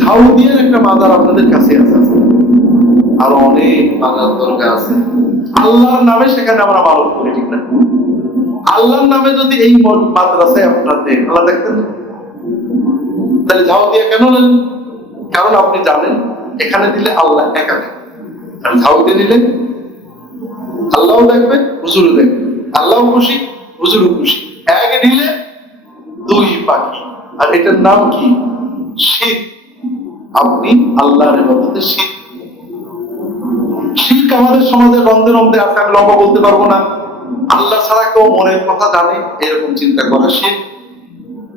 ঝাউদিয়ার একটা মাজার আপনাদের কাছে আছে। আর অনেক মাজার দরকার আছে। আল্লাহর নামে সেখানে আমরা মানত করি, ঠিক না? আল্লাহর নামে যদি এই মাদ্রাসায় আপনার দেন আল্লাহ দেখতেন? তাহলে ঝাউদিয়া কেন নেন? কারণ আপনি জানেন, এখানে দিলে আল্লাহ একা দেখবে আর ঝাউদিয়া নিলে আল্লাহও দেখবে, হুজুরও দেখবে। আল্লাহ খুশি, হুজুরও খুশি। এক নিলে দুই পাখি। আর এটার নাম কি? শীত আপনি আল্লাহর ইবাদতে শীত শিখ আমাদের সমাজে রন্ধে রন্ধে আছে, আমি লম্বা বলতে পারব না। আল্লাহ ছাড়া কেউ মনের কথা জানে, এরকম চিন্তা করা শিখ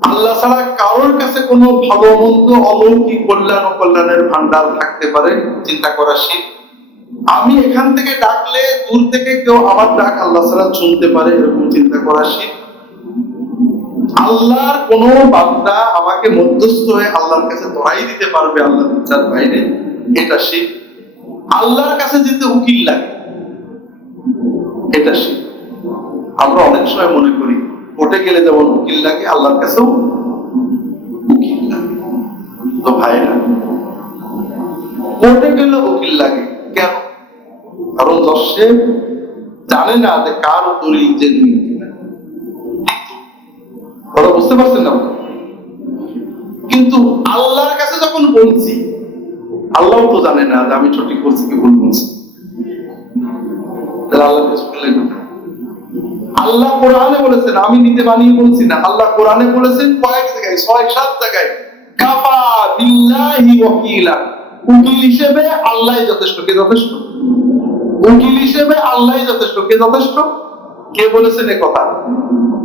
আল্লাহ ছাড়া কারোর কাছে কোনো ভালো, মন্দ, অলৌকিক কল্যাণ ও কল্যাণের ভান্ডার থাকতে পারে, চিন্তা করা শিখ আমি এখান থেকে ডাকলে দূর থেকে কেউ আমার ডাক আল্লাহ ছাড়া শুনতে পারে, এরকম চিন্তা করা শিখ আল্লাহর কোন বান্দা আমাকে মধ্যস্থ হয়ে আল্লাহর কাছে ধরাই দিতে পারবে আল্লাহ ইচ্ছার বাইরে, এটা শিখ আল্লাহর কাছে যেতে উকিল লাগে, এটা শিখ আমরা অনেক সময় মনে করি, কোর্টে গেলে যেমন উকিল লাগে, আল্লাহর কাছেও উকিল লাগে। তো ভাইরা, কোর্টে গেলে উকিল লাগে কেন? কারণ দর্শে জানে না যে কার দলিল কথা বুঝতে পারছেন না? কিন্তু আল্লাহর কাছে যখন বলছি আল্লাহ তো জানে না যে আমি সঠিক বলছি কি ভুল বলছি। তাহলে আল্লাহর কাছে আল্লাহ কোরআনে বলেছেন, আমি নিতে বানিয়ে বলছি না। আল্লাহ কোরআনে বলেছেন, কয়েক জায়গায়, ছয়, সাত জায়গায়, কাফা বিল্লাহি ওয়াকিলা। উকিল হিসেবে আল্লাহ যথেষ্ট, কে যথেষ্ট? উকিল হিসেবে আল্লাহ যথেষ্ট, কে যথেষ্ট? কে বলেছেন এ কথা?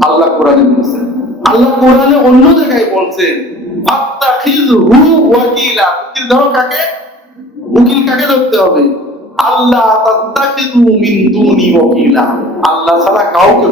আল্লাহ কোরআনে বলেছেন। আল্লাহ কোরআনে অন্য জায়গায় বলছেন ফাত্তাখিযহু ওয়াকিলা। উকিল ধরো কাকে? উকিল কাকে ধরতে হবে? আল্লাহ তাত্তাখিযু মিন দুনি ওয়াকিলা। আল্লাহ ছাড়া কাউকে